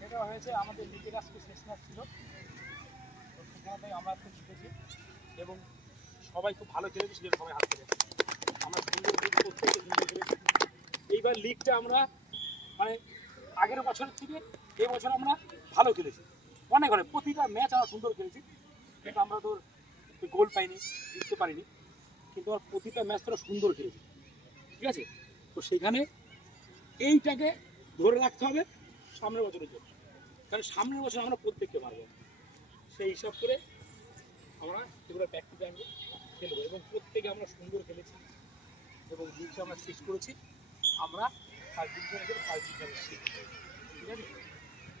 সেটা হয়েছে আমাদের লিগের আজকে শেষ ম্যাচ ছিল। সেখানে আমরা খুব জিতেছি এবং সবাই খুব ভালো খেলেছি সেজন্য সবাই হাত পেরেছে আমরা এইবার লিগটা আমরা মানে আগের বছরের থেকে এই বছর আমরা ভালো খেলেছি। অনেক অনেক, প্রতিটা ম্যাচ আমরা সুন্দর খেলেছি। কিন্তু আমরা তো গোল পাইনি, জিততে পারিনি। কিন্তু আমার প্রতিটা ম্যাচ তোরা সুন্দর খেলেছি। ঠিক আছে? তো সেখানে এইটাকে ধরে রাখতে হবে সামনের বছরের জন্য। কারণ সামনের বছর আমরা প্রত্যেককে পারব সেই হিসাব করে আমরা এগুলো প্র্যাকটিসে আনব খেলব এবং প্রত্যেকে আমরা সুন্দর খেলেছি এবং দিনটা আমরা শেষ করেছি। আমরা ফার্স্ট ডিভিশন ফার্স্ট ডিভিশন ঠিক আছে?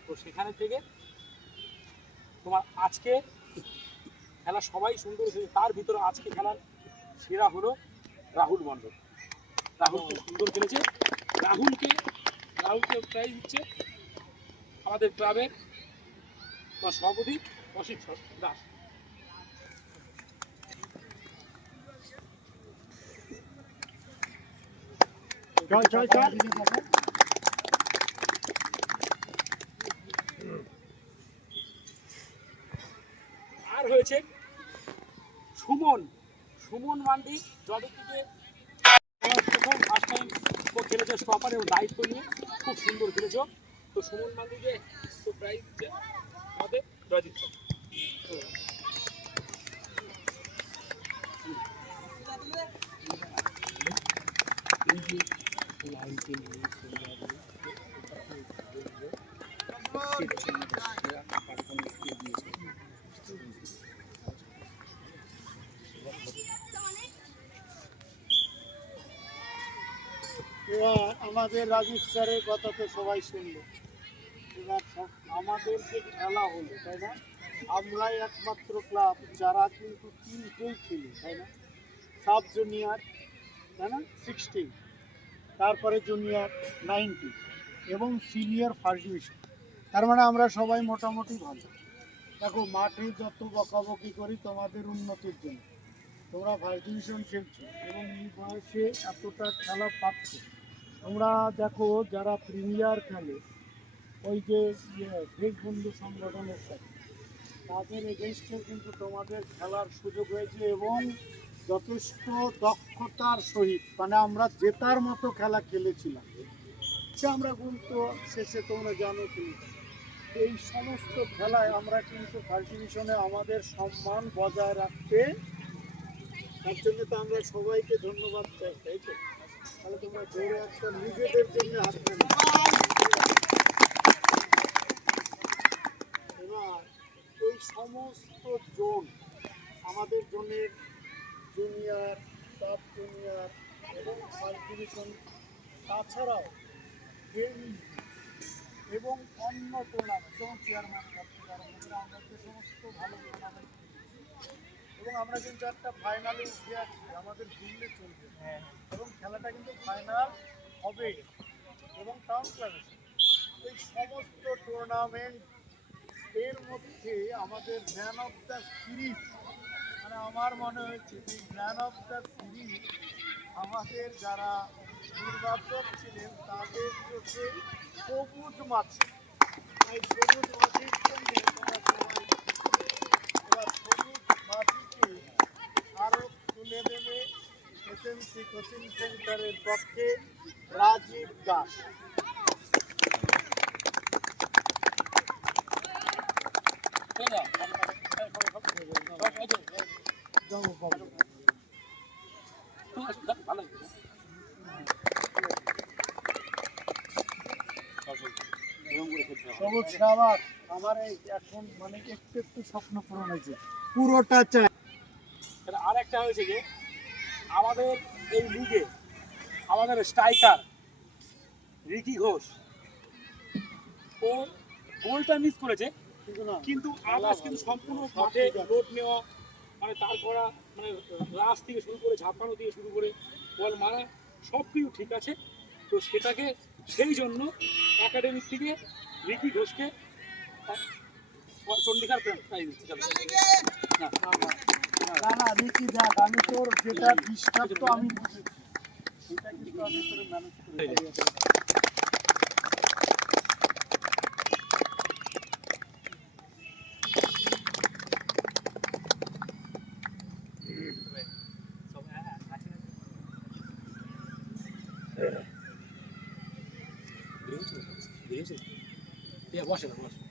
তো সেখানে থেকে তোমার আজকে খেলা সবাই সুন্দর খেলেছে তার ভিতরে আজকে খেলার সেরা হলো রাহুল মণ্ডল। রাহুল খুব সুন্দর খেলেছে। রাহুলকে রাহুলকে প্রাইজ দিচ্ছে আমাদের ক্লাবের সভাপতি অসিত দাস। চল চল চল আর হয়েছে সুমন সুমন মান্ডি যবে থেকে প্রথম ফার্স্ট টাইম ও খেলেছে স্টপার এবং দায়িত্ব নিয়ে খুব সুন্দর খেলেছ তো সুমন মান্ডিকে তো প্রাইজ দিচ্ছে আমাদের স্যার। আমাদের রাজীব স্যারের কথা তো সবাই শুনলো। এবার সব- আমাদের যে খেলা হলো, তাই না? আমরাই একমাত্র ক্লাব, যারা কিন্তু তিনটেই খেলি, তাই না? সাব জুনিয়র তাই না? সিক্সটিন তারপরে জুনিয়র নাইনটি এবং সিনিয়র ফার্স্ট ডিভিশন তার মানে আমরা সবাই মোটামুটি ভালো। দেখো, মাঠে যত বকাবকি করি তোমাদের উন্নতির জন্য। তোমরা ফার্স্ট ডিভিশন খেলছো এবং এই বয়সে এতটা খেলা পাচ্ছ তোমরা দেখো যারা প্রিমিয়ার খেলে ওই যে ইয়ে, দেশবন্ধু সংগঠনের সাথে তাদের এগেনস্টে কিন্তু তোমাদের খেলার সুযোগ হয়েছে এবং যথেষ্ট দক্ষতার সহিত মানে আমরা জেতার মতো খেলা খেলেছিলাম। সে আমরা কিন্তু শেষে তোমরা জানো খেলেছি এই সমস্ত খেলায় আমরা কিন্তু ফার্স্ট ডিভিশনে আমাদের সম্মান বজায় রাখতে তার জন্য তো আমরা সবাইকে ধন্যবাদ চাই তাই তো? তাহলে তোমরা জোরে একটা নিজেদের জন্য মেলাও। এবার এই সমস্ত জোন আমাদের জোনের জুনিয়র সাব জুনিয়র এবং ডিভিশন তাছাড়াও এবং অন্য টুর্নামেন্ট যেমন চেয়ারম্যান কাপ থেকে আরম্ভ করে আমরা যে সমস্ত ভালো টুর্নামেন্ট এবং আমরা কিন্তু একটা ফাইনালে উঠে আছি আমাদের জিতলে চলবে। এবং খেলাটা কিন্তু ফাইনাল হবে এবং টাউন ক্লাবে এই সমস্ত টুর্নামেন্ট এর মধ্যে আমাদের ম্যান অফ দ্য সিরিজ মানে আমার মনে হয়েছে যে ম্যান অফ দ্য সিরিজ আমাদের যারা নির্বাচক ছিলেন তাদের চোখে সবুজ মাছ। এই সবুজ মাছের সঙ্গে তোমরা সবাই এবার সবুজ মাছিকে আরও তুলে দেবে এসএমসি কোচিং সেন্টারের পক্ষে রাজীব দাস। সবুজ সাবার আমার এই এখন মানে একটু একটু স্বপ্ন পূরণ হয়েছে। পুরোটা চাই। আর একটা হয়েছে যে, আমাদের এই লিগে আমাদের স্ট্রাইকার রিকি ঘোষ। ও গোলটা মিস করেছে কিন্তু না কিন্তু সম্পূর্ণ মাঠে লোড নেওয়া মানে তার করা মানে রাস থেকে শুরু করে ঝাঁপানো থেকে শুরু করে বল মারা সব কিছু ঠিক আছে। তো সেটাকে সেই জন্য একাডেমিক থেকে রিকি ঘোষকে আহ, চণ্ডীকার প্রাইজ। দিচ্ছে না, না না দেখি যাক আমি তোর যেটা ডিস্টার্ব আমি সেটা কিন্তু আমি Yeah, wash it, wash it.